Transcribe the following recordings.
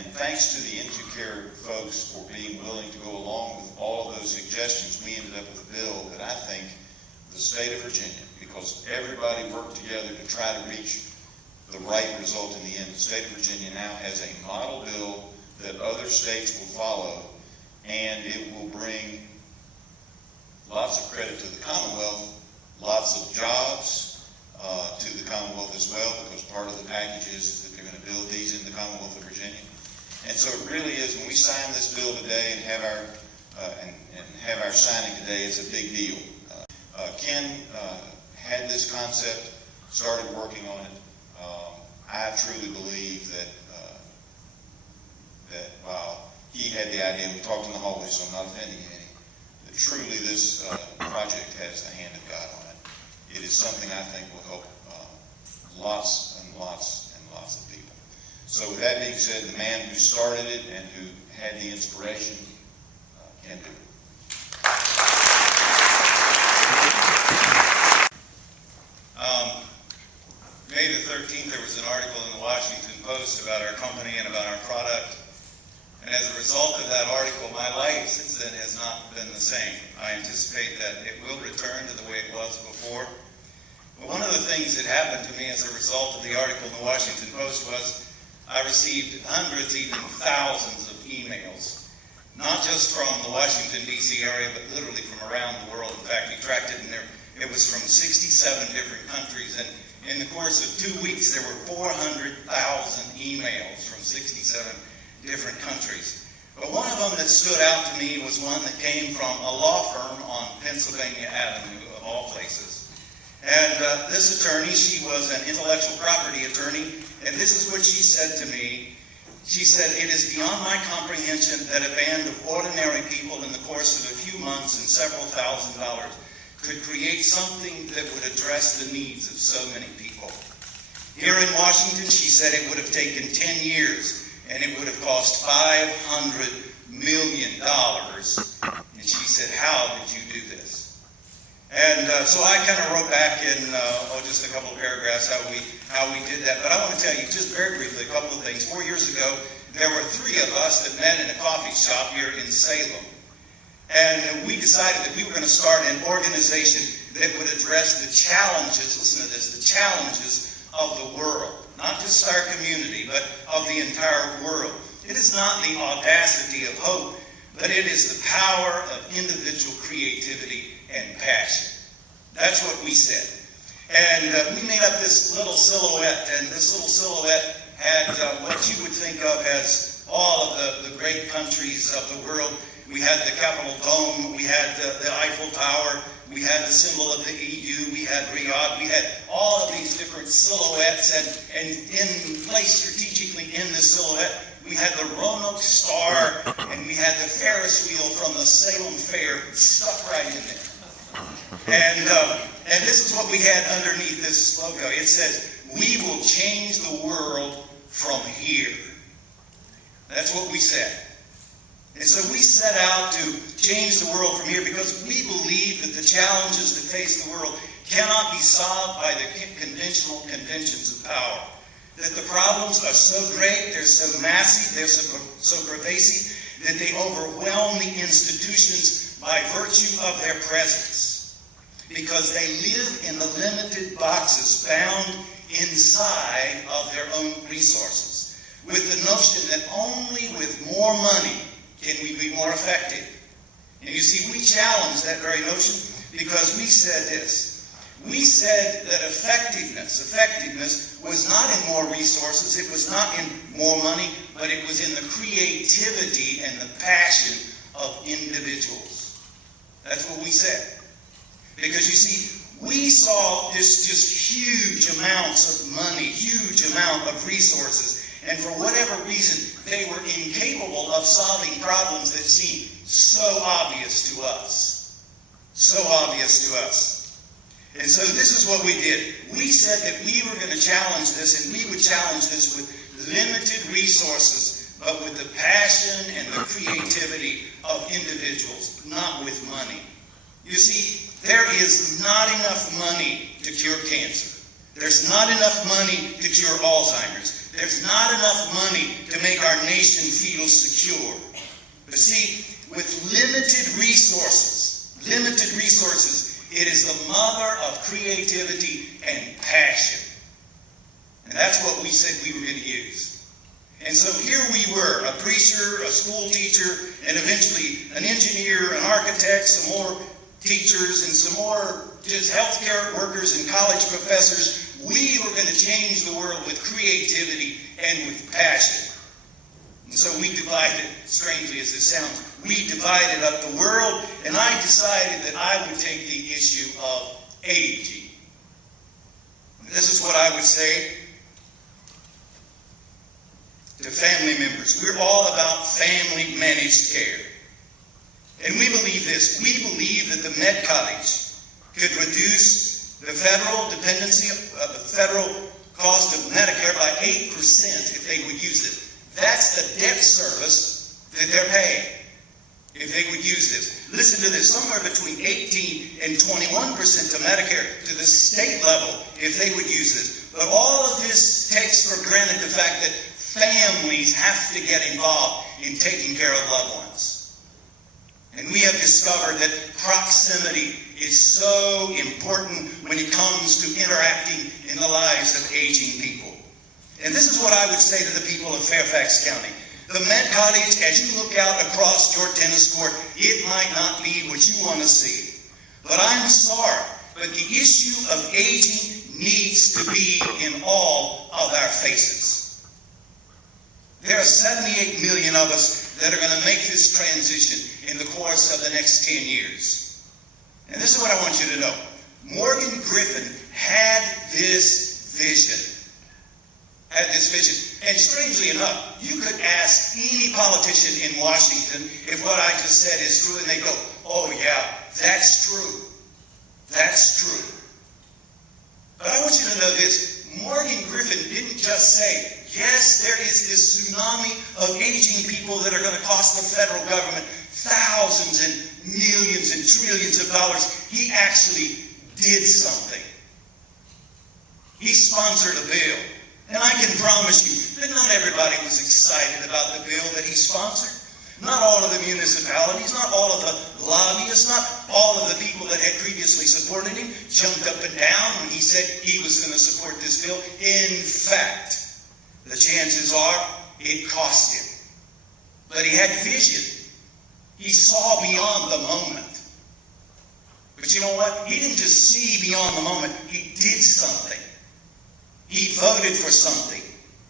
And thanks to the IntuCare folks for being willing to go along with all of those suggestions, we ended up with a bill that I think the state of Virginia, because everybody worked together to try to reach the right result in the end. The state of Virginia now has a model bill that other states will follow, and it will bring lots of credit to the Commonwealth, lots of jobs to the Commonwealth as well, because part of the package is that they're going to build these in the Commonwealth of Virginia. And so it really is, when we sign this bill today and have our signing today, it's a big deal. Ken had this concept, started working on it. I truly believe that while he had the idea, we talked in the hallway, so I'm not offending any, that truly this project has the hand of God on it. It is something I think will help lots and lots and lots of people. So with that being said, the man who started it and who had the inspiration can do it. May the 13th, there was an article in the Washington Post about our company and about our product. And as a result of that article, my life since then has not been the same. I anticipate that it will return to the way it was before. But one of the things that happened to me as a result of the article in the Washington Post was I received hundreds, even thousands of emails, not just from the Washington, D.C. area, but literally from around the world. In fact, we tracked it, and it was from 67 different countries. And in the course of 2 weeks, there were 400,000 emails from 67 different countries. But one of them that stood out to me was one that came from a law firm on Pennsylvania Avenue, of all places. And this attorney, she was an intellectual property attorney, and this is what she said to me. She said, "It is beyond my comprehension that a band of ordinary people in the course of a few months and several $1,000s could create something that would address the needs of so many people. Here in Washington," she said, "it would have taken 10 years, and it would have cost $500 million. And she said, "How did you do this?" And so I kind of wrote back in just a couple of paragraphs how we did that. But I want to tell you just very briefly a couple of things. 4 years ago, there were 3 of us that met in a coffee shop here in Salem. And we decided that we were going to start an organization that would address the challenges, listen to this, the challenges of the world. Not just our community, but of the entire world. It is not the audacity of hope, but it is the power of individual creativity and passion. That's what we said. And we made up this little silhouette, and this little silhouette had what you would think of as all of the great countries of the world. We had the Capitol Dome, we had the Eiffel Tower, we had the symbol of the EU, we had Riyadh, we had all of these different silhouettes, and in place strategically in the silhouette, we had the Roanoke Star, and we had the Ferris wheel from the Salem Fair stuck right in there. And this is what we had underneath this logo. It says, "We will change the world from here." That's what we said. And so we set out to change the world from here because we believe that the challenges that face the world cannot be solved by the conventional conventions of power. That the problems are so great, they're so massive, they're so pervasive, that they overwhelm the institutions by virtue of their presence. Because they live in the limited boxes bound inside of their own resources, with the notion that only with more money can we be more effective. And you see, we challenged that very notion because we said this. We said that effectiveness was not in more resources, it was not in more money, but it was in the creativity and the passion of individuals. That's what we said. Because you see, we saw just huge amounts of money, huge amount of resources, and for whatever reason, they were incapable of solving problems that seemed so obvious to us. So obvious to us. And so this is what we did. We said that we were going to challenge this, and we would challenge this with limited resources, but with the passion and the creativity of individuals, not with money. You see, there is not enough money to cure cancer. There's not enough money to cure Alzheimer's. there's not enough money to make our nation feel secure. But see, with limited resources, it is the mother of creativity and passion. And that's what we said we were going to use. And so here we were, a preacher, a school teacher, and eventually an engineer, an architect, some more teachers, and some more just healthcare workers and college professors. We were going to change the world with creativity and with passion. And so we divided, strangely as it sounds, we divided up the world, and I decided that I would take the issue of aging. And this is what I would say to family members. We're all about family managed care. And we believe this. We believe that the MedCottage could reduce the federal dependency, the federal cost of Medicare by 8% if they would use it. That's the debt service that they're paying if they would use this. Listen to this, somewhere between 18 and 21% to Medicare to the state level if they would use this. But all of this takes for granted the fact that families have to get involved in taking care of loved ones. And we have discovered that proximity is so important when it comes to interacting in the lives of aging people. And this is what I would say to the people of Fairfax County. The MedCottage, as you look out across your tennis court, it might not be what you want to see. But I'm sorry, but the issue of aging needs to be in all of our faces. There are 78 million of us that are going to make this transition in the course of the next 10 years. And this is what I want you to know. Morgan Griffin had this vision. And strangely enough, you could ask any politician in Washington if what I just said is true, and they go, oh yeah, that's true. That's true. But I want you to know this. Morgan Griffin didn't just say, yes, there is this tsunami of aging people that are going to cost the federal government thousands and millions and trillions of dollars. He actually did something. He sponsored a bill. And I can promise you that not everybody was excited about the bill that he sponsored. Not all of the municipalities, not all of the lobbyists, not all of the people that had previously supported him jumped up and down when he said he was going to support this bill. In fact, the chances are it cost him. But he had vision. He saw beyond the moment. But you know what? He didn't just see beyond the moment. He did something. He voted for something.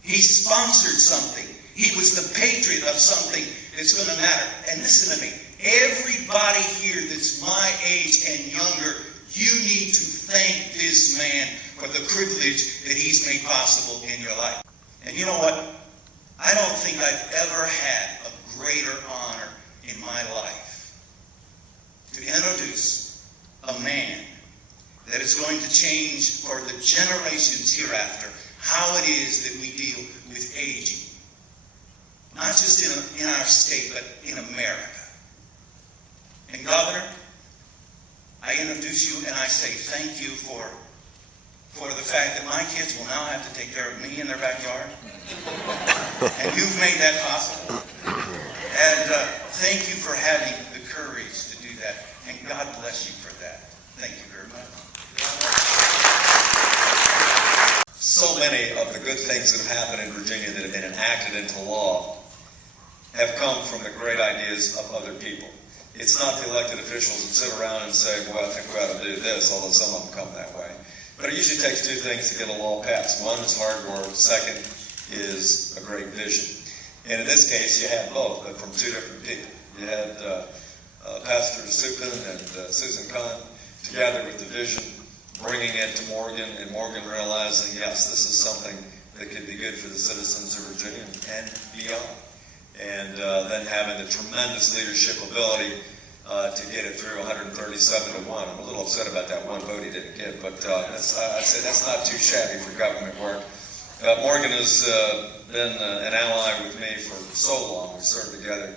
He sponsored something. He was the patriot of something that's going to matter. And listen to me. Everybody here that's my age and younger, you need to thank this man for the privilege that he's made possible in your life. And you know what? I don't think I've ever had a greater honor in my life to introduce a man that is going to change for the generations hereafter how it is that we deal with aging. Not just in our state, but in America. And Governor, I introduce you and I say thank you for the fact that my kids will now have to take care of me in their backyard. And you've made that possible. And thank you for having the courage to do that. And God bless you for that. Thank you very much. So many of the good things that have happened in Virginia that have been enacted into law have come from the great ideas of other people. It's not the elected officials that sit around and say, well, I think we ought to do this, although some of them come that way. But it usually takes two things to get a law passed. One is hard work. Second is a great vision. And in this case, you had both, but from two different people. You had Pastor Supin and Susan Kahn together with the vision, bringing it to Morgan, and Morgan realizing, yes, this is something that could be good for the citizens of Virginia and beyond. And then having the tremendous leadership ability to get it through 137 to 1. I'm a little upset about that one vote he didn't get, but I'd say that's not too shabby for government work. Morgan has been an ally with me for so long. We served together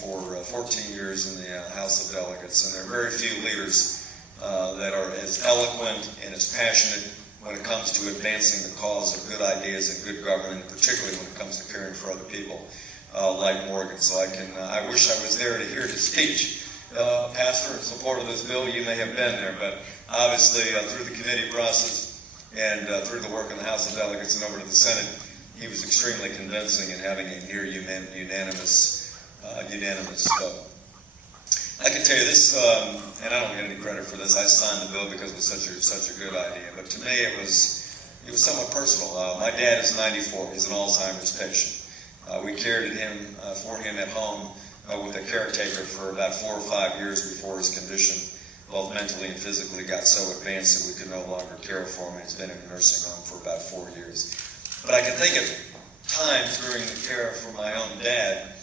for 14 years in the House of Delegates, and there are very few leaders that are as eloquent and as passionate when it comes to advancing the cause of good ideas and good government, particularly when it comes to caring for other people, like Morgan. So I wish I was there to hear his speech. Pastor, in support of this bill, you may have been there, but obviously through the committee process and through the work in the House of Delegates and over to the Senate, he was extremely convincing in having a near unanimous vote. I can tell you this, and I don't get any credit for this. I signed the bill because it was such a good idea. But to me, it was somewhat personal. My dad is 94. He's an Alzheimer's patient. We cared for him at home with a caretaker for about 4 or 5 years before his condition, both mentally and physically, got so advanced that we could no longer care for him. He's been in a nursing home for about 4 years. But I can think of times during the care for my own dad,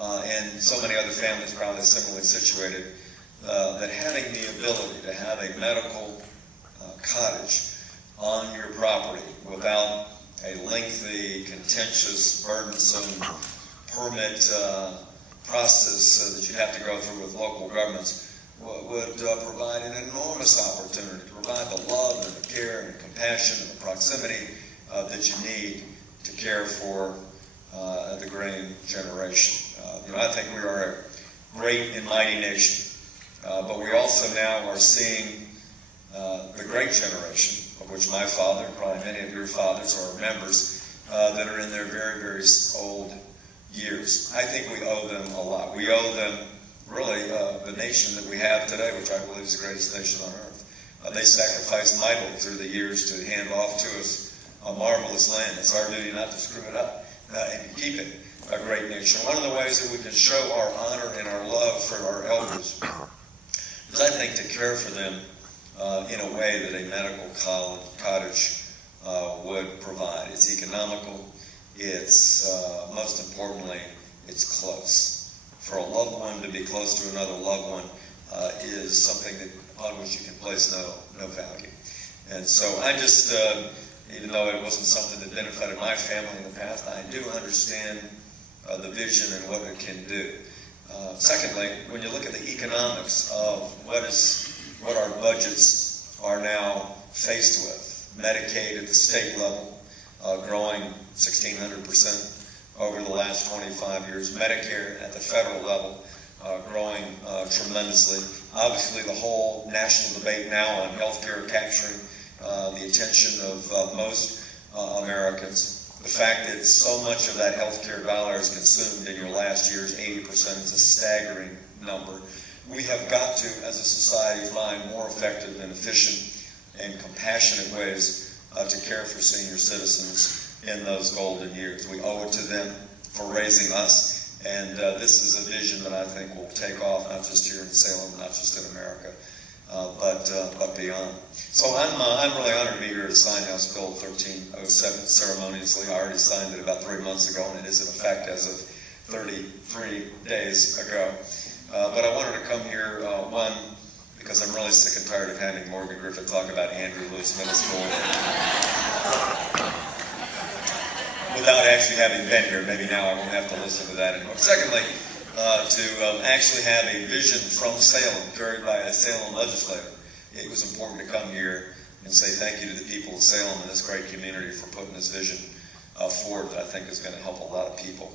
and so many other families probably similarly situated, that having the ability to have a medical cottage on your property without a lengthy, contentious, burdensome permit process that you have to go through with local governments would provide an enormous opportunity to provide the love and the care and compassion and the proximity that you need to care for the graying generation. I think we are a great and mighty nation, but we also now are seeing the great generation, of which my father and probably many of your fathers are members, that are in their very, very old years. I think we owe them a lot. We owe them really the nation that we have today, which I believe is the greatest nation on earth. They sacrificed mightily through the years to hand off to us a marvelous land. It's our duty not to screw it up and keep it a great nation. One of the ways that we can show our honor and our love for our elders is, I think, to care for them in a way that a medical cottage would provide. It's economical. It's, most importantly, it's close. For a loved one to be close to another loved one is something upon which you can place no value. And so I just, even though it wasn't something that benefited my family in the past, I do understand the vision and what it can do. Secondly, when you look at the economics of what our budgets are now faced with, Medicaid at the state level growing 1,600% over the last 25 years, Medicare at the federal level growing tremendously. Obviously, the whole national debate now on health care capturing the attention of most Americans. The fact that so much of that health care dollar is consumed in your last year's 80% is a staggering number. We have got to, as a society, find more effective and efficient and compassionate ways to care for senior citizens in those golden years. We owe it to them for raising us, and this is a vision that I think will take off, not just here in Salem, not just in America, but beyond. So I'm really honored to be here to sign House Bill 1307 ceremoniously. I already signed it about 3 months ago, and it is in effect as of 33 days ago. But I wanted to come here, one, because I'm really sick and tired of having Morgan Griffith talk about Andrew Lewis Middle School without actually having been here. Maybe now I won't have to listen to that anymore. Secondly, to actually have a vision from Salem carried by a Salem legislator. It was important to come here and say thank you to the people of Salem and this great community for putting this vision forward that I think is going to help a lot of people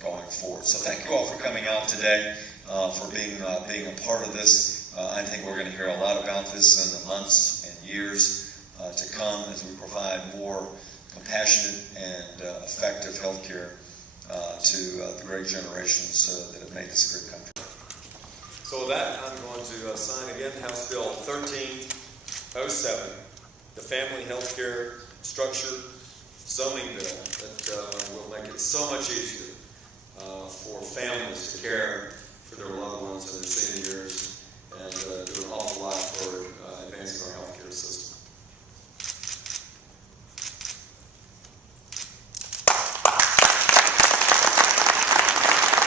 going forward. So thank you all for coming out today, for being a part of this. I think we're going to hear a lot about this in the months and years to come as we provide more compassionate and effective health care to the great generations that have made this a great country. So with that, I'm going to sign again House Bill 1307, the Family Health Care Structure Zoning Bill that will make it so much easier for families to care for their loved ones in their senior years and do an awful lot for advancing our health care system.